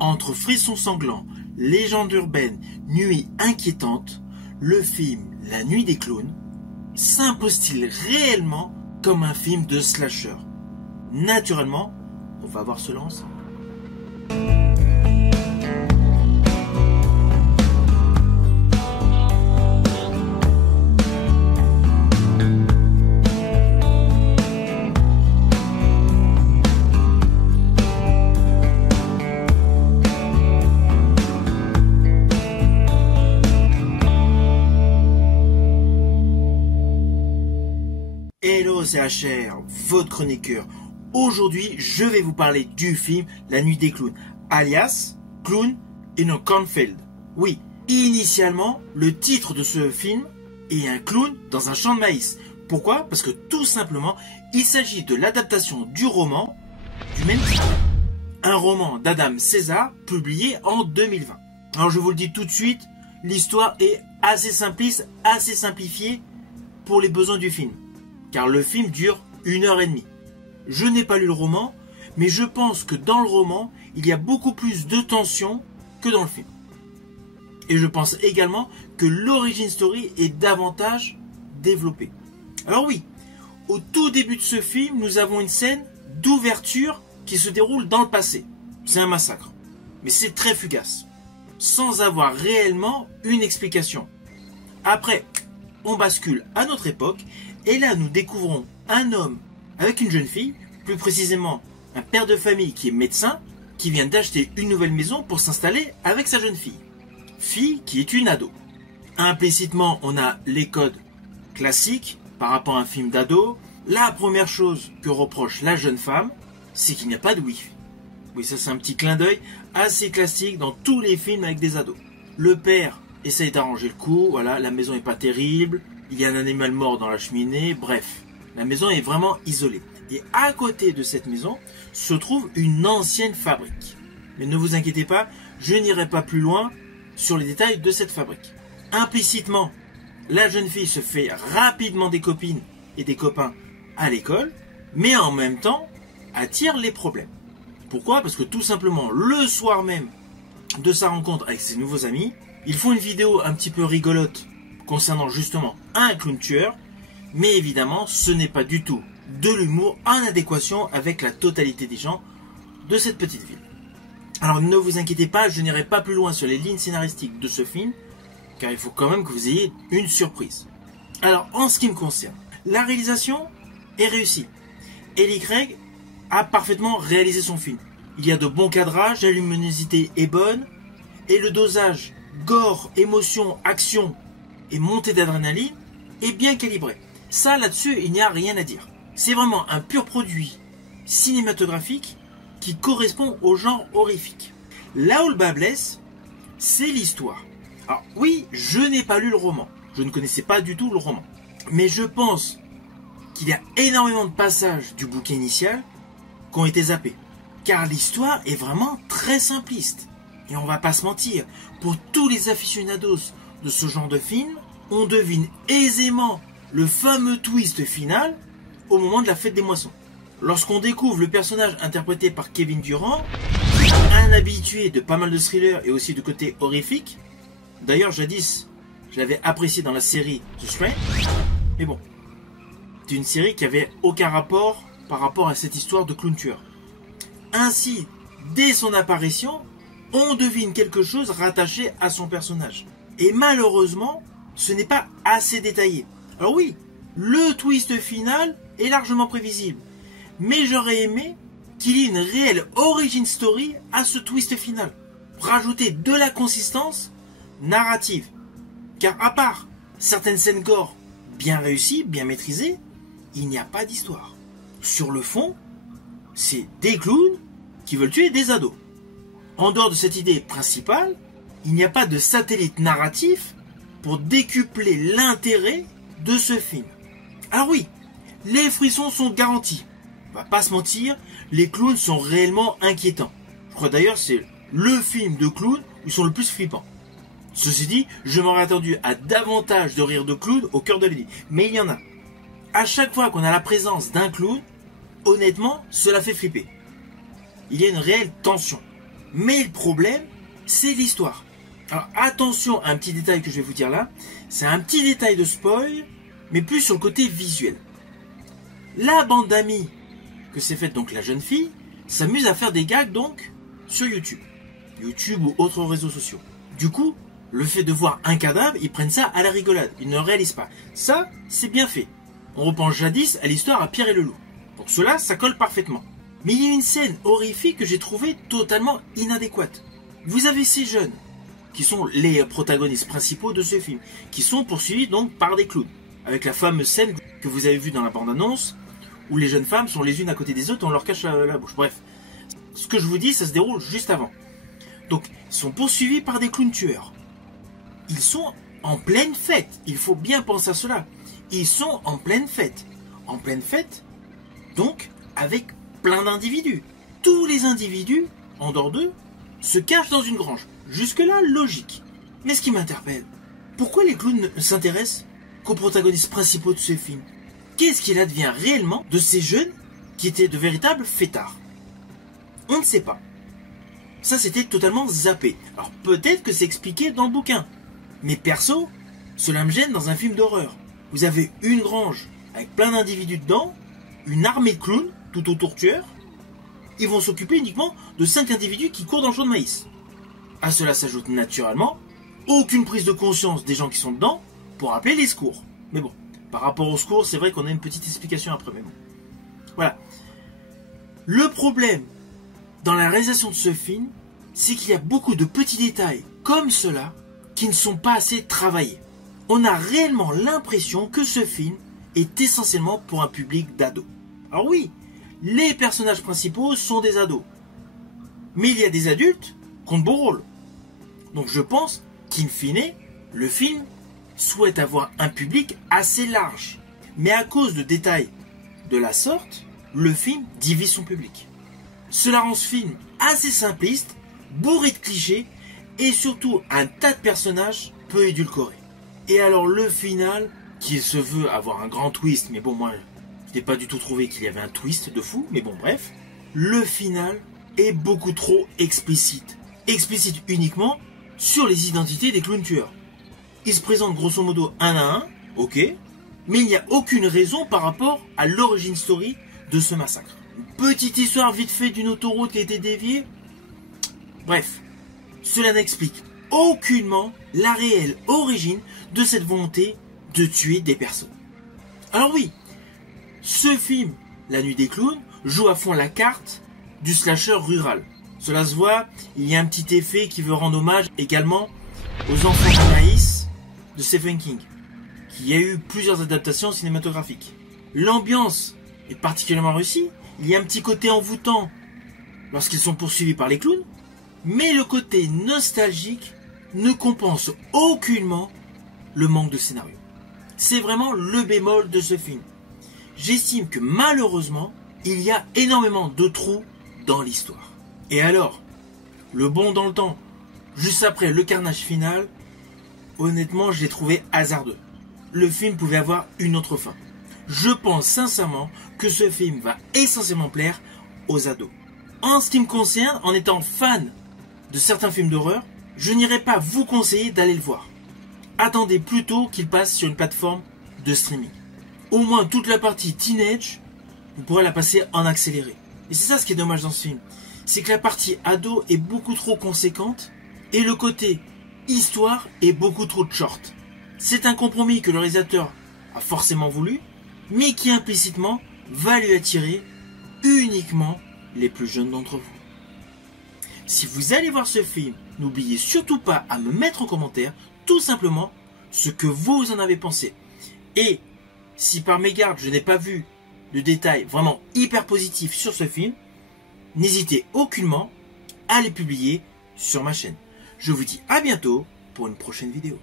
Entre frissons sanglants, légendes urbaines, nuits inquiétantes, le film La Nuit des clowns s'impose-t-il réellement comme un film de slasher? Naturellement, on va voir cela ensemble. Hello, c'est HR, votre chroniqueur. Aujourd'hui, je vais vous parler du film La Nuit des clowns, alias Clown in a Cornfield. Oui, initialement, le titre de ce film est un clown dans un champ de maïs. Pourquoi? Parce que tout simplement, il s'agit de l'adaptation du roman du même titre. Un roman d'Adam César, publié en 2020. Alors je vous le dis tout de suite, l'histoire est assez simpliste, assez simplifiée pour les besoins du film. Car le film dure 1h30. Je n'ai pas lu le roman, mais je pense que dans le roman, il y a beaucoup plus de tension que dans le film. Et je pense également que l'origin story est davantage développée. Alors oui, au tout début de ce film, nous avons une scène d'ouverture qui se déroule dans le passé. C'est un massacre, mais c'est très fugace, sans avoir réellement une explication. Après, on bascule à notre époque, et là nous découvrons un homme avec une jeune fille, plus précisément un père de famille qui est médecin, qui vient d'acheter une nouvelle maison pour s'installer avec sa jeune fille. Fille qui est une ado. Implicitement, on a les codes classiques par rapport à un film d'ado. La première chose que reproche la jeune femme, c'est qu'il n'y a pas de Wi-Fi. Oui, ça c'est un petit clin d'œil assez classique dans tous les films avec des ados. Le père essaye d'arranger le coup, voilà, la maison n'est pas terrible, il y a un animal mort dans la cheminée, bref, la maison est vraiment isolée. Et à côté de cette maison se trouve une ancienne fabrique. Mais ne vous inquiétez pas, je n'irai pas plus loin sur les détails de cette fabrique. Implicitement, la jeune fille se fait rapidement des copines et des copains à l'école, mais en même temps attire les problèmes. Pourquoi? Parce que tout simplement, le soir même de sa rencontre avec ses nouveaux amis, ils font une vidéo un petit peu rigolote concernant justement un clown tueur, mais évidemment ce n'est pas du tout de l'humour en adéquation avec la totalité des gens de cette petite ville. Alors ne vous inquiétez pas, je n'irai pas plus loin sur les lignes scénaristiques de ce film, car il faut quand même que vous ayez une surprise. Alors en ce qui me concerne, la réalisation est réussie. Ellie Craig a parfaitement réalisé son film. Il y a de bons cadrages, la luminosité est bonne, et le dosage gore, émotion, action et montée d'adrénaline est bien calibré. Ça, là-dessus, il n'y a rien à dire. C'est vraiment un pur produit cinématographique qui correspond au genre horrifique. Là où le bas blesse, c'est l'histoire. Alors oui, je n'ai pas lu le roman. Je ne connaissais pas du tout le roman. Mais je pense qu'il y a énormément de passages du bouquin initial qui ont été zappés. Car l'histoire est vraiment très simpliste. Et on va pas se mentir, pour tous les aficionados de ce genre de film, on devine aisément le fameux twist final au moment de la fête des moissons. Lorsqu'on découvre le personnage interprété par Kevin Durand, un habitué de pas mal de thrillers et aussi du côté horrifique, d'ailleurs jadis je l'avais apprécié dans la série The Strain, mais bon, c'est une série qui avait aucun rapport par rapport à cette histoire de clown tueur. Ainsi, dès son apparition, on devine quelque chose rattaché à son personnage. Et malheureusement, ce n'est pas assez détaillé. Alors oui, le twist final est largement prévisible. Mais j'aurais aimé qu'il y ait une réelle origin story à ce twist final. Rajouter de la consistance narrative. Car à part certaines scènes gore bien réussies, bien maîtrisées, il n'y a pas d'histoire. Sur le fond, c'est des clowns qui veulent tuer des ados. En dehors de cette idée principale, il n'y a pas de satellite narratif pour décupler l'intérêt de ce film. Alors oui, les frissons sont garantis. On va pas se mentir, les clowns sont réellement inquiétants. Je crois d'ailleurs que c'est le film de clowns où ils sont le plus flippants. Ceci dit, je m'aurais attendu à davantage de rires de clowns au cœur de l'idée. Mais il y en a. À chaque fois qu'on a la présence d'un clown, honnêtement, cela fait flipper. Il y a une réelle tension. Mais le problème, c'est l'histoire. Alors attention à un petit détail que je vais vous dire là. C'est un petit détail de spoil, mais plus sur le côté visuel. La bande d'amis que s'est faite donc la jeune fille s'amuse à faire des gags donc sur YouTube. YouTube ou autres réseaux sociaux. Du coup, le fait de voir un cadavre, ils prennent ça à la rigolade. Ils ne réalisent pas. Ça, c'est bien fait. On repense jadis à l'histoire à Pierre et le loup. Pour cela, ça colle parfaitement. Mais il y a une scène horrifique que j'ai trouvée totalement inadéquate. Vous avez ces jeunes, qui sont les protagonistes principaux de ce film, qui sont poursuivis donc par des clowns. Avec la fameuse scène que vous avez vue dans la bande-annonce, où les jeunes femmes sont les unes à côté des autres, on leur cache la bouche. Bref, ce que je vous dis, ça se déroule juste avant. Donc, ils sont poursuivis par des clowns tueurs. Ils sont en pleine fête. Il faut bien penser à cela. Ils sont en pleine fête. En pleine fête, donc, avec plein d'individus. Tous les individus, en dehors d'eux, se cachent dans une grange. Jusque-là, logique. Mais ce qui m'interpelle, pourquoi les clowns ne s'intéressent qu'aux protagonistes principaux de ce film? Qu'est-ce qu'il advient réellement de ces jeunes qui étaient de véritables fêtards? On ne sait pas. Ça, c'était totalement zappé. Alors peut-être que c'est expliqué dans le bouquin. Mais perso, cela me gêne dans un film d'horreur. Vous avez une grange avec plein d'individus dedans, une armée de clowns tout autour tueurs. Ils vont s'occuper uniquement de 5 individus qui courent dans le champ de maïs. À cela s'ajoute naturellement aucune prise de conscience des gens qui sont dedans pour appeler les secours. Mais bon, par rapport aux secours, c'est vrai qu'on a une petite explication après. Mais bon. Voilà. Le problème dans la réalisation de ce film, c'est qu'il y a beaucoup de petits détails comme cela qui ne sont pas assez travaillés. On a réellement l'impression que ce film est essentiellement pour un public d'ados. Alors oui, les personnages principaux sont des ados. Mais il y a des adultes qui ont de beaux rôles. Donc je pense qu'in fine, le film souhaite avoir un public assez large. Mais à cause de détails de la sorte, le film divise son public. Cela rend ce film assez simpliste, bourré de clichés et surtout un tas de personnages peu édulcorés. Et alors le final, qui se veut avoir un grand twist, mais bon moi je n'ai pas du tout trouvé qu'il y avait un twist de fou, mais bon bref, le final est beaucoup trop explicite. Explicite uniquement sur les identités des clowns tueurs. Ils se présentent grosso modo un à un, ok, mais il n'y a aucune raison par rapport à l'origine story de ce massacre. Une petite histoire vite fait d'une autoroute qui a été déviée. Bref, cela n'explique aucunement la réelle origine de cette volonté de tuer des personnes. Alors oui, ce film, La Nuit des Clowns, joue à fond la carte du slasher rural. Cela se voit, il y a un petit effet qui veut rendre hommage également aux enfants de maïs de Stephen King, qui a eu plusieurs adaptations cinématographiques. L'ambiance est particulièrement réussie, il y a un petit côté envoûtant lorsqu'ils sont poursuivis par les clowns, mais le côté nostalgique ne compense aucunement le manque de scénario. C'est vraiment le bémol de ce film. J'estime que malheureusement, il y a énormément de trous dans l'histoire. Et alors, le bond dans le temps, juste après le carnage final, honnêtement, je l'ai trouvé hasardeux. Le film pouvait avoir une autre fin. Je pense sincèrement que ce film va essentiellement plaire aux ados. En ce qui me concerne, en étant fan de certains films d'horreur, je n'irai pas vous conseiller d'aller le voir. Attendez plutôt qu'il passe sur une plateforme de streaming. Au moins toute la partie teenage, vous pourrez la passer en accéléré. Et c'est ça ce qui est dommage dans ce film. C'est que la partie ado est beaucoup trop conséquente et le côté histoire est beaucoup trop short. C'est un compromis que le réalisateur a forcément voulu, mais qui implicitement va lui attirer uniquement les plus jeunes d'entre vous. Si vous allez voir ce film, n'oubliez surtout pas à me mettre en commentaire tout simplement ce que vous en avez pensé. Et si par mégarde je n'ai pas vu de détails vraiment hyper positifs sur ce film, n'hésitez aucunement à les publier sur ma chaîne. Je vous dis à bientôt pour une prochaine vidéo.